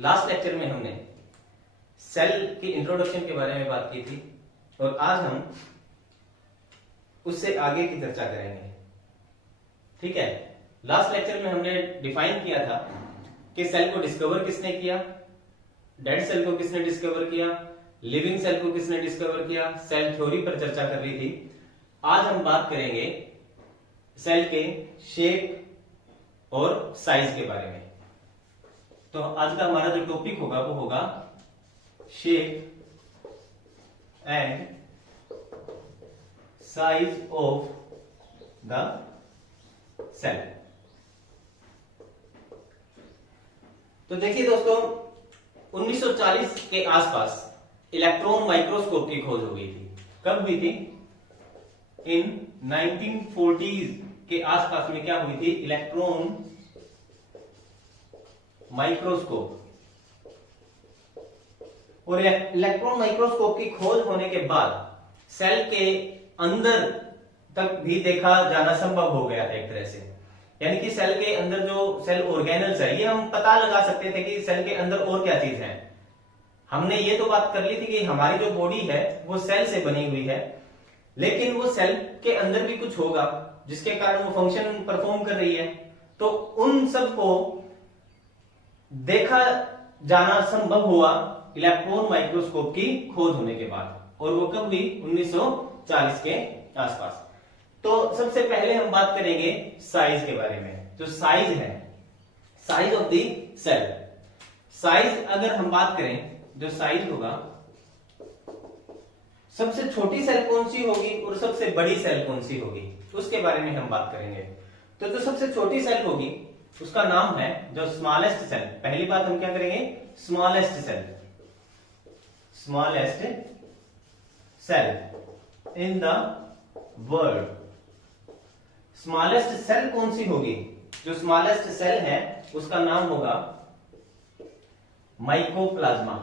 Last lecture में हमने cell की इंट्रोडक्शन के बारे में बात की थी और आज हम उससे आगे की चर्चा करेंगे। ठीक है, लास्ट लेक्चर में हमने डिफाइन किया था कि सेल को डिस्कवर किसने किया, डेड सेल को किसने डिस्कवर किया, लिविंग सेल को किसने डिस्कवर किया, सेल थ्योरी पर चर्चा कर रही थी। आज हम बात करेंगे सेल के शेप और साइज के बारे में। तो आज का हमारा जो टॉपिक होगा वो होगा shape and size of the cell. तो देखिए दोस्तों, 1940 के आसपास इलेक्ट्रॉन माइक्रोस्कोप की खोज हो गई थी। कब हुई थी? इन 1940s के आसपास में क्या हुई थी? Electron microscope. और इलेक्ट्रॉन माइक्रोस्कोप की खोज होने के बाद सेल के अंदर तक भी देखा जाना संभव हो गया था एक तरह से। यानी कि सेल के अंदर जो सेल ऑर्गेनल्स है, ये हम पता लगा सकते थे कि सेल के अंदर और क्या चीज है। हमने ये तो बात कर ली थी कि हमारी जो बॉडी है वो सेल से बनी हुई है, लेकिन वो सेल के अंदर भी कुछ होगा जिसके कारण वो फंक्शन परफॉर्म कर रही है। तो उन सब को देखा जाना संभव हुआ इलेक्ट्रॉन माइक्रोस्कोप की खोज होने के बाद। और वो कब हुई? 1940 के आसपास। तो सबसे पहले हम बात करेंगे साइज के बारे में। जो साइज है, size of the cell. Size अगर हम बात करें, जो साइज होगा, सबसे छोटी सेल कौन सी होगी और सबसे बड़ी सेल कौन सी होगी, उसके बारे में हम बात करेंगे। तो जो सबसे छोटी सेल होगी उसका नाम है जो स्मॉलेस्ट सेल। पहली बात हम क्या करेंगे? Smallest cell. Smallest cell in the world. Smallest cell कौन सी होगी? जो स्मॉलेस्ट सेल है उसका नाम होगा माइकोप्लाज्मा।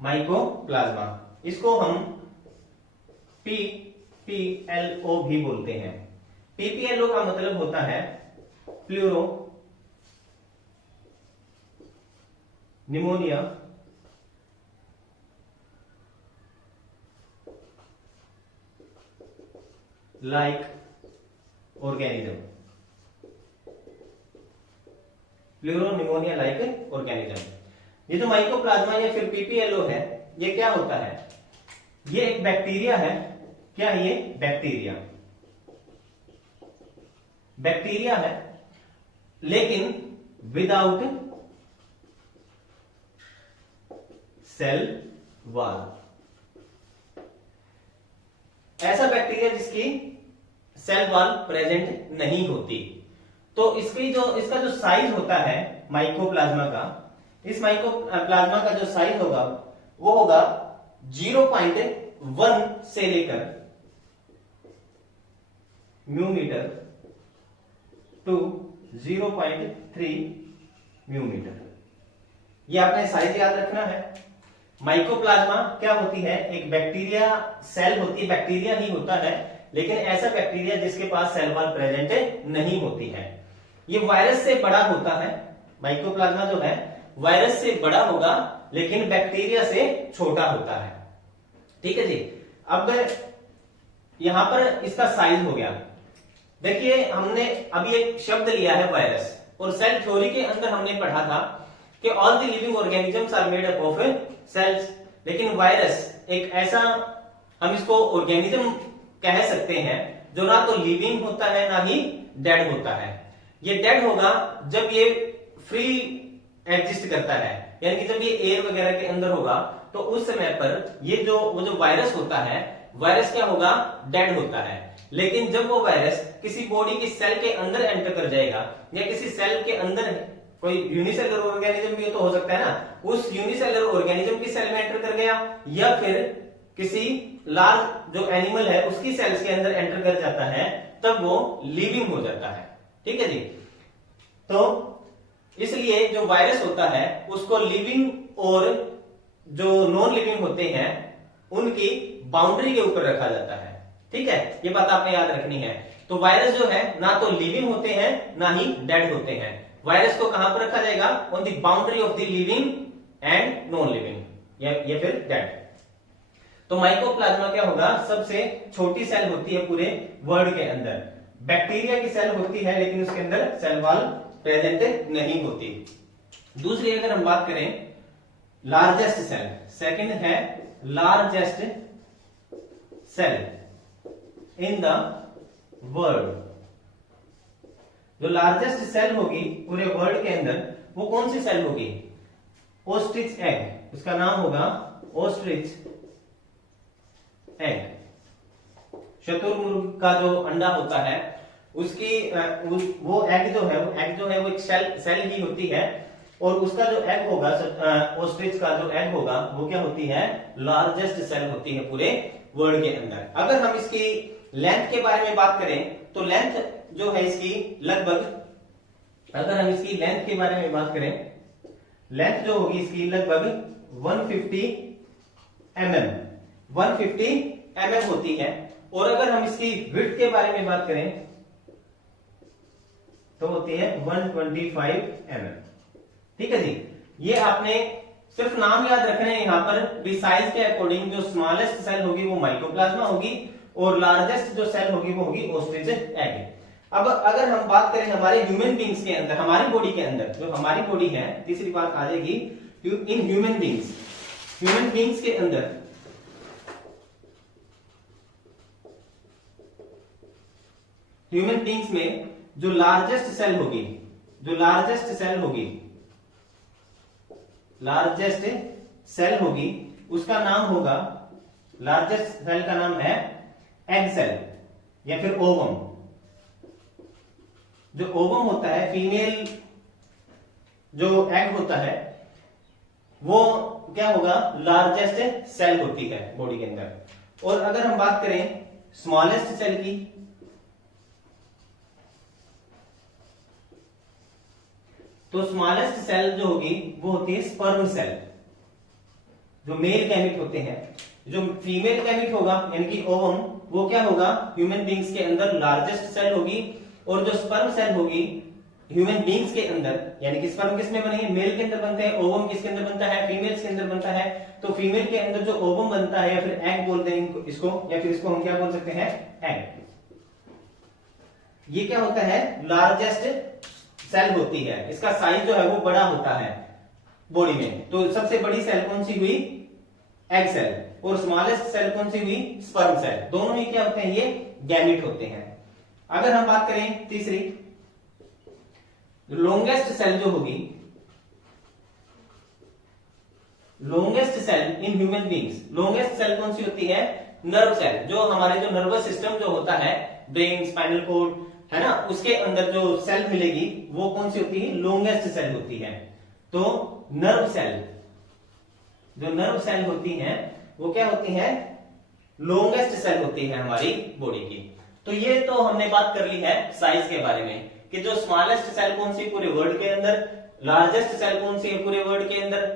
माइकोप्लाज्मा, इसको हम पीपीएलओ भी बोलते हैं। पीपीएलओ का मतलब होता है pleuro pneumonia like organism. Pleuro pneumonia like organism. ये जो माइकोप्लाज्मा या फिर पीपीएलओ है, ये क्या होता है? ये एक बैक्टीरिया है। क्या है ये? बैक्टीरिया। बैक्टीरिया है लेकिन विदाउट सेल वॉल। ऐसा बैक्टीरिया जिसकी सेल वॉल प्रेजेंट नहीं होती। तो इसका जो साइज होता है माइकोप्लाज्मा का, इस माइकोप्लाज्मा का जो साइज होगा वो होगा 0.1 से लेकर म्यूमीटर टू 0.3 म्यूमीटर। ये आपने साइज याद रखना है। माइकोप्लाज्मा क्या होती है? एक बैक्टीरिया सेल होती है, बैक्टीरिया ही होता है, लेकिन ऐसा बैक्टीरिया जिसके पास सेल वॉल प्रेजेंट नहीं होती है। ये वायरस से बड़ा होता है। माइकोप्लाज्मा जो है वायरस से बड़ा होगा लेकिन बैक्टीरिया से छोटा होता है। ठीक है जी। अब यहां पर इसका साइज हो गया। देखिए, हमने अभी एक शब्द लिया है वायरस, और सेल थ्योरी के अंदर हमने पढ़ा था कि all the living organisms are made up of cells. लेकिन वायरस एक ऐसा, हम इसको ऑर्गेनिज्म कह सकते हैं जो ना तो लिविंग होता है ना ही डेड होता है। ये डेड होगा जब ये फ्री एग्जिस्ट करता है, यानी कि जब ये एयर वगैरह के अंदर होगा, तो उस समय पर ये वो जो वायरस होता है, वायरस क्या होगा? डेड होता है। लेकिन जब वो वायरस किसी बॉडी की सेल के अंदर एंटर कर जाएगा, या किसी सेल के अंदर कोई यूनिसेलुलर ऑर्गेनिज्म भी तो हो सकता है ना, उस यूनिसेलुलर ऑर्गेनिज्म की सेल में एंटर कर गया, या फिर किसी लार्ज जो एनिमल है उसकी सेल्स के अंदर एंटर कर जाता है, तब वो लिविंग हो जाता है। ठीक है जी। तो इसलिए जो वायरस होता है उसको लिविंग और जो नॉन लिविंग होते हैं उनकी बाउंड्री के ऊपर रखा जाता है। ठीक है, ये बात आपने याद रखनी है। तो वायरस जो है ना तो लिविंग होते हैं ना ही डेड होते हैं। वायरस को कहां पर रखा जाएगा? On the boundary of the living and non living, या फिर डेड। तो माइकोप्लाज्मा क्या होगा? सबसे छोटी सेल होती है पूरे वर्ल्ड के अंदर। बैक्टीरिया की सेल होती है लेकिन उसके अंदर सेल वॉल प्रेजेंट नहीं होती। दूसरी अगर हम बात करें लार्जेस्ट सेल, सेकंड है largest cell in the world. जो लार्जेस्ट सेल होगी पूरे वर्ल्ड के अंदर वो कौन सी सेल होगी? ओस्ट्रिच एग, उसका नाम होगा ओस्ट्रिच एग। शुतुरमुर्ग का जो अंडा होता है उसकी वो एग जो है वो एक सेल ही होती है, और उसका जो एग होगा ओस्ट्रिच का जो एग होगा वो क्या होती है? लार्जेस्ट सेल होती है पूरे वर्ल्ड के अंदर। अगर हम इसकी लेंथ के बारे में बात करें तो लेंथ जो है इसकी लगभग, अगर हम इसकी लेंथ के बारे में बात करें, लेंथ जो होगी इसकी लगभग 150 mm होती है। और अगर हम इसकी विड्थ के बारे में बात करें तो होती है 125 mm। ठीक है जी, ये आपने सिर्फ नाम याद रखने हैं यहां पर भी। साइज के अकॉर्डिंग जो स्मॉलेस्ट सेल होगी वो माइकोप्लाज्मा होगी और लार्जेस्ट जो सेल होगी वो होगी ओस्ट्रिच एग। अब अगर हम बात करें हमारे ह्यूमन बींग्स के अंदर, हमारी बॉडी के अंदर, जो हमारी बॉडी है, तीसरी बात आ जाएगी इन ह्यूमन बींग्स के अंदर ह्यूमन बींग्स में जो लार्जेस्ट सेल होगी उसका नाम होगा, लार्जेस्ट सेल का नाम है एग सेल या फिर ओवम। जो ओवम होता है, फीमेल जो एग होता है वो क्या होगा? लार्जेस्ट सेल होती है बॉडी के अंदर। और अगर हम बात करें स्मॉलेस्ट सेल की, तो स्मॉलेस्ट सेल जो होगी वो होती है स्पर्म सेल। जो मेल गैमेट होते हैं, जो फीमेल गैमेट होगा यानी कि ओवम, वो क्या होगा? ह्यूमन बींग्स के अंदर लार्जेस्ट सेल होगी। और जो स्पर्म सेल होगी ह्यूमन बींग्स के अंदर, यानी कि स्पर्म किसमें बनेंगे? मेल के अंदर बनते हैं। ओवम किसके अंदर बनता है? फीमेल्स के अंदर बनता है। तो फीमेल के अंदर जो ओवम बनता है या फिर एग बोलते हैं इसको, या फिर इसको हम क्या बोल सकते हैं? एग। ये क्या होता है? लार्जेस्ट सेल होती है। इसका साइज जो है वो बड़ा होता है बॉडी में। तो सबसे बड़ी सेल कौन सी हुई? Egg cell. और स्मॉलेस्ट सेल कौन सी हुई? Sperm cell. दोनों ही क्या होते हैं? ये गैमेट होते हैं। अगर हम बात करें तीसरी, लॉन्गेस्ट सेल जो होगी, longest cell in human beings, longest cell कौन सी होती है? Nerve cell. जो हमारे जो नर्वस सिस्टम जो होता है, ब्रेन, स्पाइनल कोड है ना, उसके अंदर जो सेल मिलेगी वो कौन सी होती है? लॉन्गेस्ट सेल होती है। तो नर्व सेल, जो नर्व सेल होती हैं वो क्या होती है? लॉन्गेस्ट सेल होती है हमारी बॉडी की। तो ये तो हमने बात कर ली है साइज के बारे में कि जो स्मॉलेस्ट सेल कौन सी पूरे वर्ल्ड के अंदर, लार्जेस्ट सेल कौन सी है पूरे वर्ल्ड के अंदर।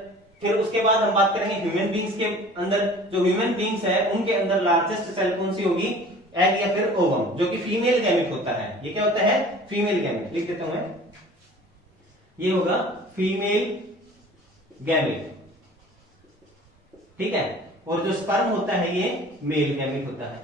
फिर उसके बाद हम बात करेंगे ह्यूमन बींग्स के अंदर, जो ह्यूमन बींग्स है उनके अंदर लार्जेस्ट सेल कौन सी होगी? एग या फिर ओवम, जो कि फीमेल गैमेट होता है। ये क्या होता है? Female gamete. लिख देता हूं मैं, ये होगा फीमेल गैमेट। ठीक है। और जो स्पर्म होता है ये मेल गैमेट होता है।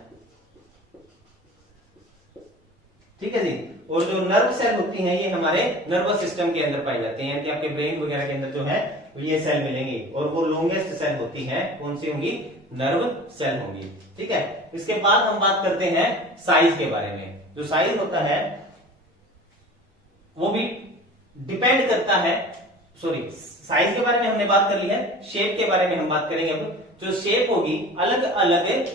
ठीक है जी। और जो नर्व सेल होती हैं ये हमारे नर्वस सिस्टम के अंदर पाई जाती हैं, यानी कि आपके ब्रेन वगैरह के अंदर जो है ये सेल मिलेंगी। और वो लॉन्गेस्ट सेल होती है, कौन सी होंगी? नर्व सेल होंगी। ठीक है। इसके बाद हम बात करते हैं साइज के बारे में। जो साइज होता है वो भी डिपेंड करता है, सॉरी, साइज के बारे में हमने बात कर ली है, शेप के बारे में हम बात करेंगे। अब जो शेप होगी अलग अलग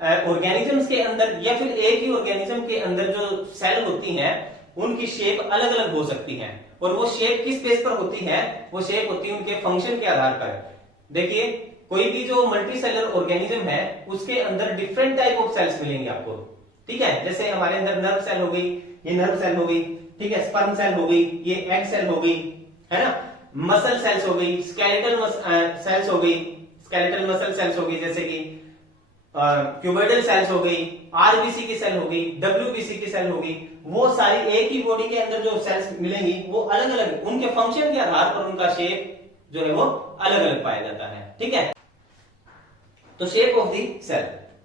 ऑर्गेनिजम्स के अंदर या फिर एक ही ऑर्गेनिज्म के अंदर जो सेल होती हैं उनकी शेप अलग अलग हो सकती है। और वो शेप किस बेस पर होती है? वो शेप होती है उनके फंक्शन के आधार पर। देखिए, कोई भी जो मल्टी सेलर ऑर्गेनिज्म है उसके अंदर डिफरेंट टाइप ऑफ सेल्स मिलेंगे आपको। ठीक है। जैसे हमारे अंदर नर्व सेल हो गई, ये नर्व सेल हो गई। ठीक है। स्पर्म सेल हो गई, ये एग सेल हो गई, है ना। मसल सेल्स हो गई, स्केलेटल सेल्स हो गई, स्केलेटल मसल सेल्स हो गई, जैसे कि क्यूबोइडल सेल्स हो गई, आरबीसी की सेल हो गई, डब्ल्यूबीसी की सेल हो गई, वो सारी एक ही बॉडी के अंदर जो सेल्स मिलेंगी वो अलग अलग, उनके फंक्शन के आधार पर उनका शेप जो है वो अलग अलग पाया जाता है। ठीक है, तो शेप ऑफ दी सेल,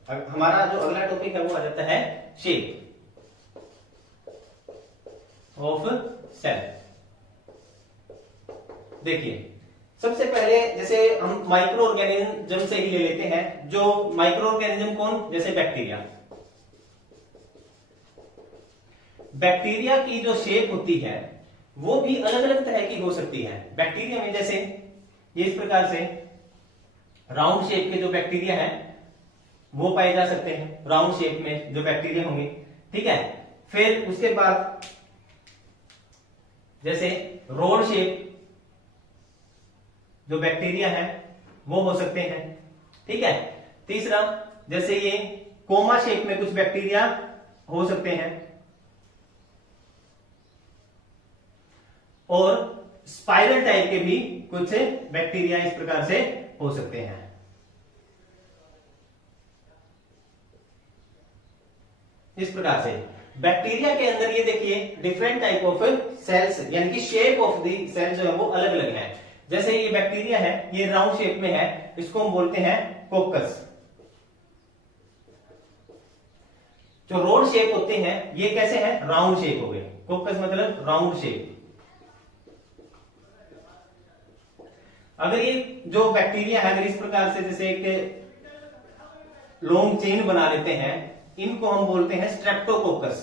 हमारा जो अगला टॉपिक है वो आ जाता है शेप ऑफ सेल। देखिए सबसे पहले जैसे हम माइक्रो ऑर्गेनिज्म से ही ले लेते हैं, जो माइक्रो ऑर्गेनिज्म कौन, जैसे बैक्टीरिया। बैक्टीरिया की जो शेप होती है वो भी अलग अलग तरह की हो सकती है। बैक्टीरिया में जैसे ये इस प्रकार से राउंड शेप के जो बैक्टीरिया है वो पाए जा सकते हैं, राउंड शेप में जो बैक्टीरिया होंगे। ठीक है, फिर उसके बाद जैसे रोड शेप जो बैक्टीरिया है वो हो सकते हैं। ठीक है, तीसरा जैसे ये कोमा शेप में कुछ बैक्टीरिया हो सकते हैं, और स्पाइरल टाइप के भी कुछ बैक्टीरिया इस प्रकार से हो सकते हैं। इस प्रकार से बैक्टीरिया के अंदर ये देखिए डिफरेंट टाइप ऑफ सेल्स, यानी कि शेप ऑफ द सेल जो है वो अलग अलग है। जैसे ये बैक्टीरिया है, ये राउंड शेप में है, इसको हम बोलते हैं कोकस। जो रोड शेप होते हैं ये कैसे हैं, राउंड शेप हो गए, कोकस मतलब राउंड शेप। अगर ये जो बैक्टीरिया है अगर इस प्रकार से जैसे एक लॉन्ग चेन बना लेते हैं, इनको हम बोलते हैं स्ट्रेप्टोकोकस।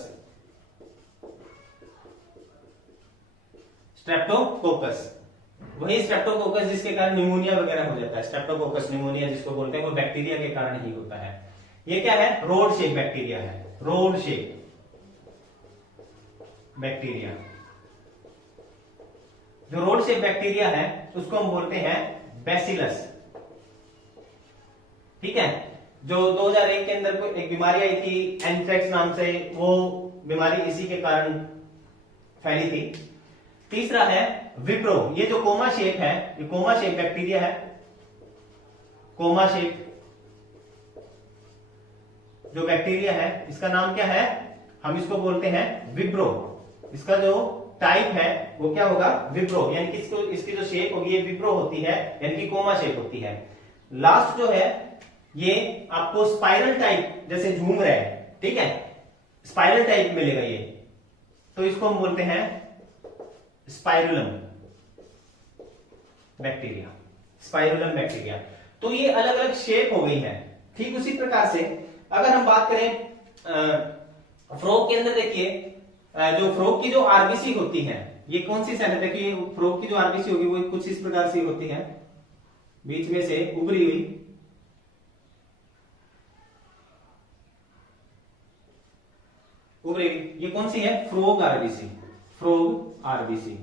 स्ट्रेप्टोकोकस, वही स्ट्रेप्टोकोकस जिसके कारण निमोनिया वगैरह हो जाता है, स्ट्रेप्टोकोकस निमोनिया जिसको बोलते हैं, वो बैक्टीरिया के कारण ही होता है। ये क्या है, रोड शेप बैक्टीरिया है, रोड शेप बैक्टीरिया। जो रोड शेप बैक्टीरिया है उसको हम बोलते हैं बैसिलस। ठीक है, जो 2001 के अंदर कोई एक बीमारी आई थी एंथ्रेक्स नाम से, वो बीमारी इसी के कारण फैली थी। तीसरा है विप्रो, ये जो कोमा शेप है, ये कोमा शेप बैक्टीरिया है, कोमा शेप जो बैक्टीरिया है इसका नाम क्या है, हम इसको बोलते हैं विप्रो। इसका जो टाइप है वो क्या होगा, विप्रो, यानी कि इसको इसकी जो शेप होगी ये विप्रो होती है, यानी कि कोमा शेप होती है। लास्ट जो है ये आपको स्पाइरल टाइप जैसे झूम रहा है, ठीक है, स्पाइरल टाइप मिलेगा ये, तो इसको हम बोलते हैं स्पाइरुलम बैक्टीरिया, स्पाइरुलम बैक्टीरिया। तो ये अलग अलग शेप हो गई है। ठीक उसी प्रकार से अगर हम बात करें फ्रॉग के अंदर, देखिए जो फ्रॉग की जो आरबीसी होती है, ये कौन सी सेल है, देखिए फ्रॉग की जो आरबीसी होगी वो कुछ इस प्रकार से होती है, बीच में से उभरी हुई, उभरी हुई, ये कौन सी है, फ्रॉग आरबीसी, फ्रॉग आरबीसी।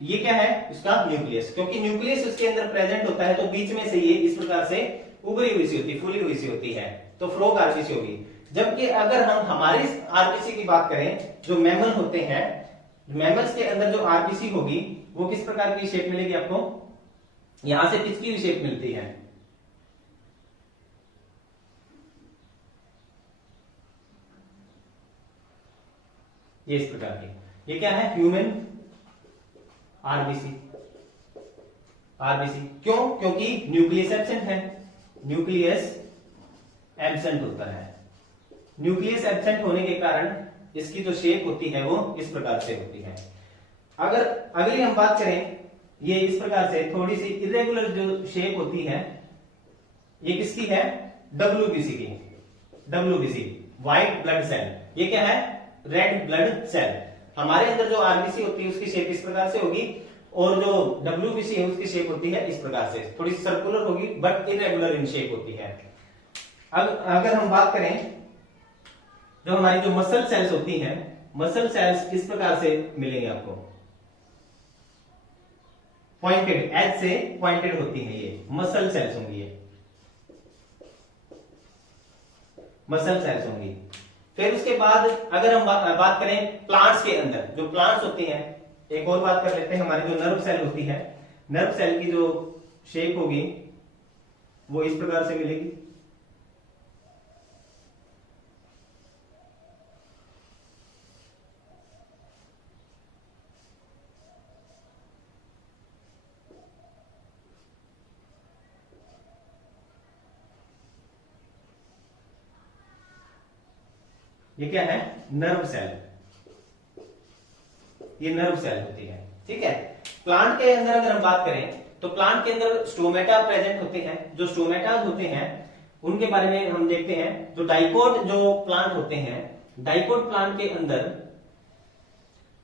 ये क्या है, इसका न्यूक्लियस, क्योंकि न्यूक्लियस उसके अंदर प्रेजेंट होता है तो बीच में से ये इस प्रकार से उभरी हुई सी होती है, फूली हुई सी होती है, तो फ्रॉग आरबीसी होगी। जबकि अगर हम हमारी आरबीसी की बात करें, जो मैमल होते हैं, मैमल्स के अंदर जो आरबीसी होगी वो किस प्रकार की शेप मिलेगी आपको, यहां से पिचकी हुई शेप मिलती है, ये इस प्रकार की। ये क्या है, ह्यूमन आरबीसी, आरबीसी क्यों, क्योंकि न्यूक्लियस एब्सेंट है, न्यूक्लियस एब्सेंट होता है। न्यूक्लियस एब्सेंट होने के कारण इसकी जो शेप होती है वो इस प्रकार से होती है। अगर अगली हम बात करें, ये इस प्रकार से थोड़ी सी इरेगुलर जो शेप होती है, ये किसकी है, डब्ल्यूबीसी की, डब्ल्यूबीसी व्हाइट ब्लड सेल। ये क्या है, रेड ब्लड सेल। हमारे अंदर जो आरबीसी होती है उसकी शेप इस प्रकार से होगी, और जो डब्ल्यूबीसी है उसकी शेप होती है इस प्रकार से, थोड़ी सर्कुलर होगी बट इरेगुलर इन शेप होती है। अब अगर हम बात करें, जो हमारी जो मसल सेल्स होती हैं, मसल सेल्स इस प्रकार से मिलेंगे आपको, पॉइंटेड, एज से पॉइंटेड होती है, ये मसल सेल्स होंगी, ये मसल सेल्स होंगी। फिर उसके बाद अगर हम बात करें प्लांट्स के अंदर, जो प्लांट्स होती हैं, एक और बात कर लेते हैं, हमारी जो नर्व सेल होती है, नर्व सेल की जो शेप होगी वो इस प्रकार से मिलेगी, ये क्या है, नर्व सेल, ये नर्व सेल होती है। ठीक है, प्लांट के अंदर अगर हम बात करें तो प्लांट के अंदर स्टोमेटा प्रेजेंट होते हैं। जो स्टोमेटाज होते हैं उनके बारे में हम देखते हैं। जो डाइकोट जो प्लांट होते हैं, डाइकोट प्लांट के अंदर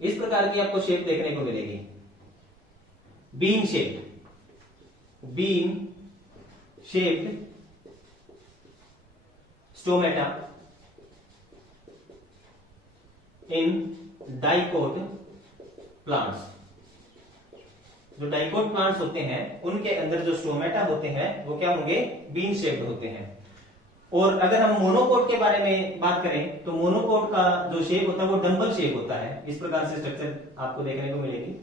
इस प्रकार की आपको शेप देखने को मिलेगी, bean shaped, bean shaped stomata इन डाइकोट प्लांट्स। जो डाइकोट प्लांट्स होते हैं उनके अंदर जो स्टोमेटा होते हैं वो क्या होंगे, बीन शेप्ड होते हैं। और अगर हम मोनोकोट के बारे में बात करें तो मोनोकोट का जो शेप होता है वो डंबल शेप होता है। इस प्रकार से स्ट्रक्चर आपको देखने को मिलेगी।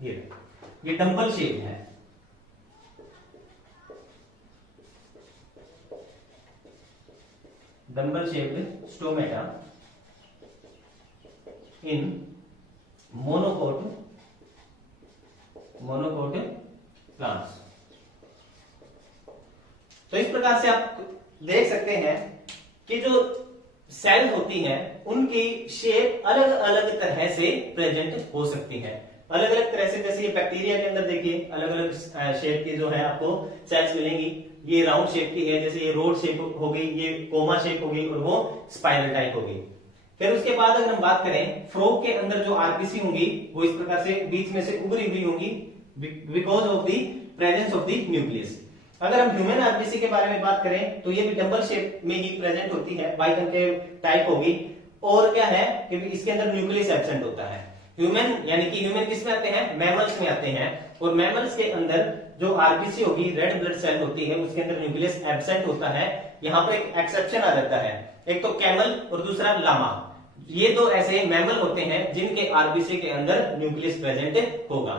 ये डंबल शेप है। डंबल शेप्ड स्टोमेटा इन मोनोकोट प्लांट्स। तो इस प्रकार से आप देख सकते हैं कि जो सेल होती हैं उनकी शेप अलग अलग तरह से प्रेजेंट हो सकती है, अलग अलग तरह से। जैसे ये बैक्टीरिया के अंदर देखिए अलग अलग शेप की जो है आपको सेल्स मिलेंगी। ये राउंड शेप की है, जैसे ये रोड शेप हो गई, ये कोमा शेप हो गई और वो स्पाइरल टाइप हो गई। फिर उसके बाद अगर हम बात करें फ्रॉग के अंदर जो आरबीसी होंगी वो इस प्रकार से बीच में से उभरी हुई होंगी because of the presence of the nucleus. अगर हम ह्यूमन आरबीसी के बारे में बात करें तो ये भी डबल शेप में ही प्रेजेंट होती है, बाइकनकेव टाइप होगी। और क्या है कि इसके अंदर न्यूक्लियस एब्सेंट होता है। ह्यूमन यानी कि ह्यूमन किस में आते हैं, मैमल्स में आते हैं। और मैमल्स के अंदर जो आरबीसी होगी, रेड ब्लड सेल होती है, उसके अंदर न्यूक्लियस एब्सेंट होता है। यहाँ पर एक एक्सेप्शन आ जाता है, एक तो कैमल और दूसरा लामा। ये दो ऐसे मैमल होते हैं जिनके आरबीसी के अंदर न्यूक्लियस प्रेजेंट होगा।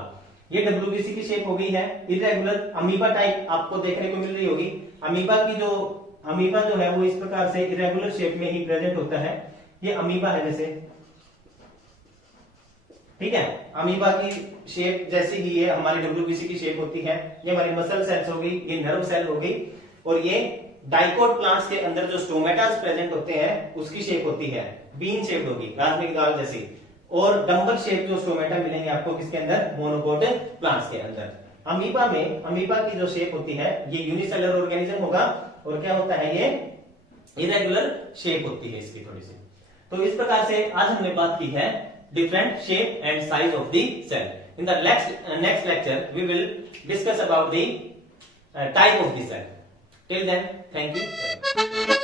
ये डब्ल्यूबीसी की शेप हो गई है इरेगुलर, अमीबा टाइप आपको देखने को मिल रही होगी। अमीबा जो है वो इस प्रकार से इरेगुलर शेप में ही प्रेजेंट होता है। ये अमीबा है जैसे, ठीक है, अमीबा की शेप जैसे ही ये हमारी डब्ल्यूबीसी की शेप होती है। ये हमारी मसल सेल्स हो गई, ये नर्व सेल हो गई। और ये डाइकोट प्लांट्स के अंदर जो स्टोमेटास प्रेजेंट होते हैं उसकी शेप होती है बीन शेप्ड होगी, राजमे की दाल जैसी। और डंबल शेप जो स्टोमेटा मिलेंगे आपको किसके अंदर, मोनोकोट प्लांट्स के अंदर। अमीबा की जो शेप होती है ये यूनिसेलुलर ऑर्गेनिज्म होगा। और क्या होता है, ये इरेगुलर शेप होती है इसकी थोड़ी सी। तो इस प्रकार से आज हमने बात की है different shape and size of the cell. In the next lecture we will discuss about the type of the cell. Till then, thank you.